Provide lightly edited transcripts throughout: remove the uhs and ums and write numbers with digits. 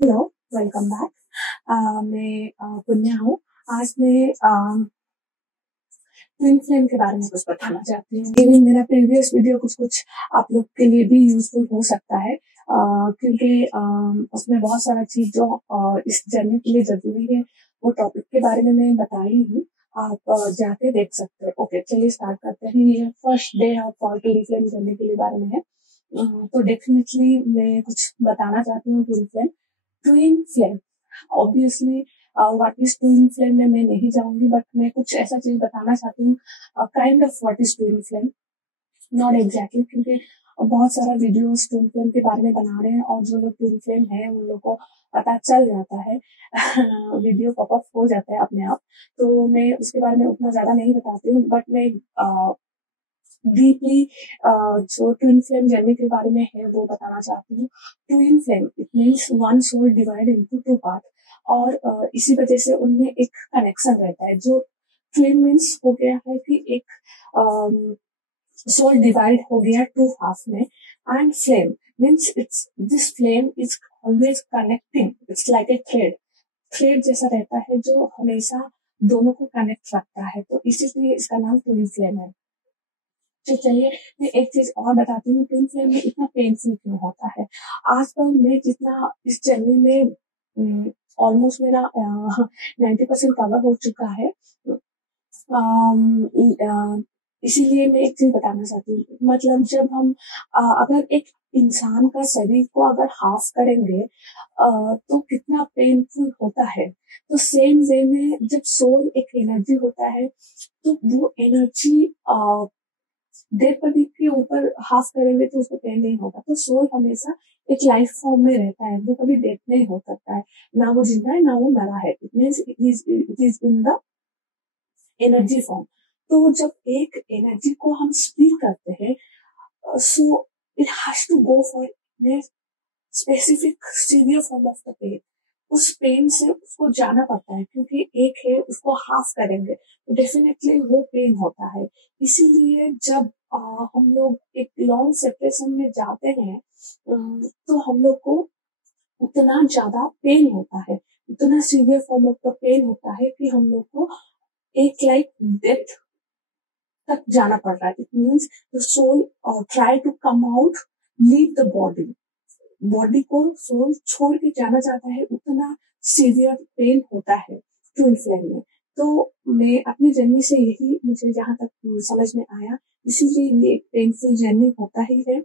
Hello, welcome back. मैं पुण्या हूँ। आज मैं ट्विन फ्लेम के बारे में कुछ बताना चाहती हूँ। इवन मेरा प्रीवियस वीडियो कुछ-कुछ आप लोग के लिए भी यूज़फुल हो सकता है, क्योंकि उसमें बहुत सारा चीज़ जो इस जर्नी के लिए ज़रूरी है, वो टॉपिक के बारे में मैं बताई हूँ। आप जाके देख सकते हो। ओके, चलिए स्टार्ट करते हैं। ये first day of twin flame journey के बारे में है। तो डेफिनेटली मैं कुछ बताना चाहती हूँ twin flame. Twin flame obviously what is twin flame में मैं नहीं जाऊंगी, बट मैं कुछ ऐसा चीज बताना चाहती हूँ। Kind of what is twin flame, not exactly, क्योंकि बहुत सारा वीडियोस ट्विन फ्लेम के बारे में बना रहे हैं और जो लोग ट्विन फ्लेम है उन लोगों को पता चल जाता है। वीडियो पॉपअप हो जाता है अपने आप। तो मैं उसके बारे में उतना ज्यादा नहीं बताती हूँ, बट मैं डीपली जो ट्विन फ्लेम जर्नी के बारे में है वो बताना चाहती हूँ। Twin flame it means one soul divide into two part, और इसी वजह से उनमें एक कनेक्शन रहता है। जो ट्विन मीन्स हो गया है कि एक सोल डिवाइड हो गया टू हाफ में, and flame means it's this flame is always connecting, it's like a thread. Thread जैसा रहता है जो हमेशा दोनों को कनेक्ट रखता है, तो इसीलिए इसका नाम ट्विन फ्लेम है। तो चलिए मैं एक चीज और बताती हूँ, ट्विन फ्लेम में इतना पेनफुल क्यों होता है। आजकल मैं जितना इस जर्नी में ऑलमोस्ट मेरा 90% कवर हो चुका है। इसीलिए मैं एक चीज बताना चाहती हूँ। मतलब जब हम अगर एक इंसान का शरीर को अगर हाफ करेंगे तो कितना पेनफुल होता है। तो सेम वे में जब सोल एक एनर्जी होता है, तो वो एनर्जी डेड बॉडी के ऊपर हाफ करेंगे तो उसको पेन नहीं होगा। तो सोल हमेशा एक लाइफ फॉर्म में रहता है, वो कभी डेथ नहीं हो सकता है। ना वो जिंदा है ना वो मरा है, it means it is in the energy form. तो जब एक एनर्जी को हम स्पीक करते हैं, so it has to go for specific severe form of the pain. उस पेन से उसको जाना पड़ता है, क्योंकि एक है उसको हाफ करेंगे तो डेफिनेटली वो पेन होता है। इसीलिए जब हम लोग एक लॉन्ग सेपरेशन में जाते हैं, तो हम लोग को उतना ज्यादा पेन होता है, उतना severe form of the pain होता है कि हम लोग को एक लाइक डेथ तक जाना पड़ रहा है। It means the soul try to come out, leave the body. Body को सोल छोड़ के जाना चाहता है, उतना सीवियर पेन होता है ट्विन फ्लेम में। तो मैं अपनी जर्नी से यही मुझे जहां तक समझ में आया, इसीलिए ये एक पेनफुल जर्नी होता ही है।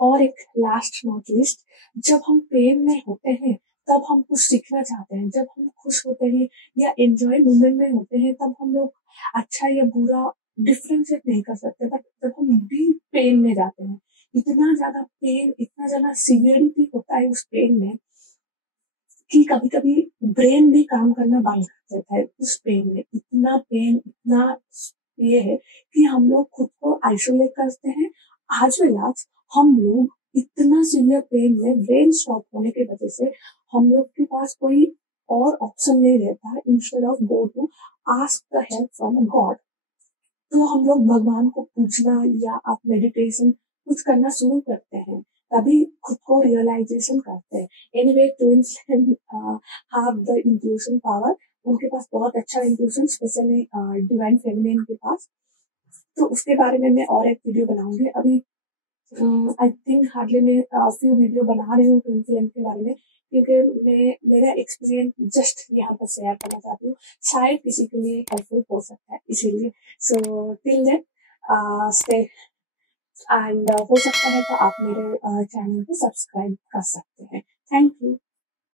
और एक लास्ट नॉट लिस्ट, जब हम पेन में होते हैं तब हम कुछ सीखना चाहते हैं। जब हम खुश होते हैं या एंजॉय मोमेंट में होते हैं, तब हम लोग अच्छा या बुरा डिफ्रेंशिएट नहीं कर सकते। बट जब हम डीप पेन में जाते हैं, इतना ज्यादा पेन, इतना ज्यादा सीवियरिटी होता है उस पेन में कि कभी कभी ब्रेन भी काम करना बंद कर देता है उस पेन में। इतना पेन, इतना ये है कि हम लोग खुद को आइसोलेट करते हैं। आज वेल आज हम लोग इतना सीवियर पेन में ब्रेन स्टॉप होने की वजह से हम लोग के पास कोई और ऑप्शन नहीं रहता है, instead of go to ask the help from God. तो हम लोग भगवान को पूछना या आप मेडिटेशन कुछ करना शुरू करते हैं, तभी खुद को रियलाइजेशन करते हैं। Anyway, twins have the intuition power. उनके पास बहुत अच्छा इंट्यूशन, स्पेशली डिवाइन फेमिनिन के पास। तो उसके बारे में मैं और एक वीडियो बनाऊंगी। अभी आई थिंक हार्डली मैं फ्यू वीडियो बना रही हूँ ट्विन फ्लेम के बारे में, क्योंकि मैं मेरा एक्सपीरियंस जस्ट यहाँ पर शेयर करना चाहती हूँ। शायद किसी के लिए हेल्पफुल हो सकता है, इसीलिए। So till then stay, and हो सकता है तो आप मेरे चैनल को सब्सक्राइब कर सकते हैं। Thank you.